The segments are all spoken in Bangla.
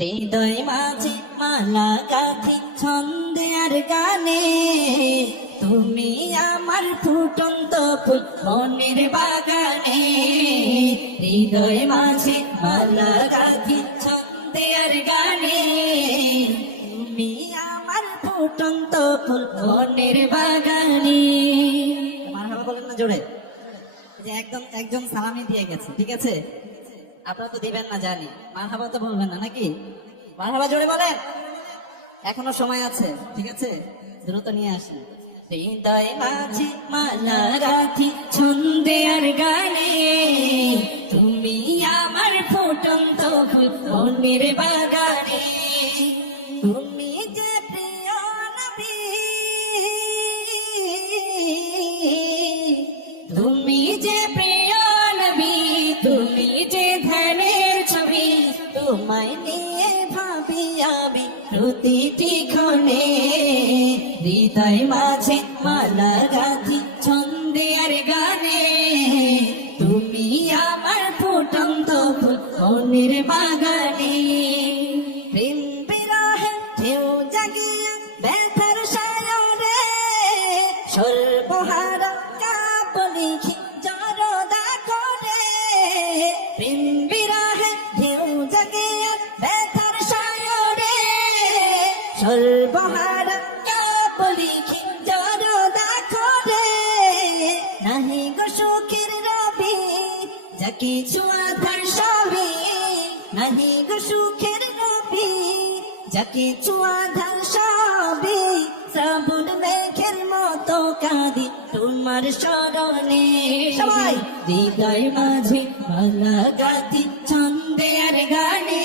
হৃদয় মাঝে মালা গাথি ছন্দে আর গানে, তুমি আমার ফুটন্ত ফুল মনের বাগানে। হৃদয় মাঝে মালা গাথি ছন্দে আর গানে, তুমি আমার ফুটন্ত ফুল মনের বাগানে। মারহাবা বলেন না জোরে, যে একদম একজন সালামি দিয়ে গেছে, ঠিক আছে? আপনারা তো দিবেন না জানি, মারহাবা তো বলবেন না নাকি? মারহাবা জোরে বলেন, এখনো সময় আছে, ঠিক আছে? দ্রুত নিয়ে আসেন। হৃদয় মাঝে মালা গাথি ছন্দে আর গানে, তুমি আমার ফুটন্ত ফুল মনের বাগানে। তুমি যে প্রিয় নবী, তুমি যে প্রিয় নবী, তুমি যে ধ্যানের ছবি, তোমায় নিয়ে ভাবি আমি প্রতিটি ক্ষণে। হৃদয় মাঝে মালা গাথি ছন্দে আর গানে, তুমি আমার ফুটন্ত ফুল মনের বাগানে। প্রেম বিরহে ঢেউ জাগিয়া ব্যথার সায়রে, সর্বহারা কাব্য লিখি জড়দা করে। প্রেম বিরহে ঢেউ জাগিয়া ব্যথার সায়রে, সর্বহারা কাব্য লিখি জড়দা করে। নাহি গো সুখের রবি যা কিছু আধার সবই, নাহি গো সুখের রবি যা কিছু আধার সবই। শ্রাবণ মেঘের মতো কাঁদি তোমার স্মরণে। সবাই হৃদয় মাঝে মালা গাথি ছন্দে আর গানে,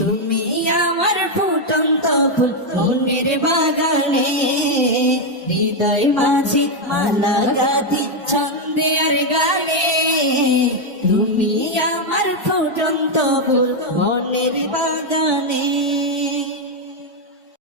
তুমি আমার ফুটন্ত ফুল মনের বাগানে। হৃদয় মাঝে মালা গাথি ছন্দে আর গানে, তুমি আমার ফুটন্ত ফুল মনের বাগানে।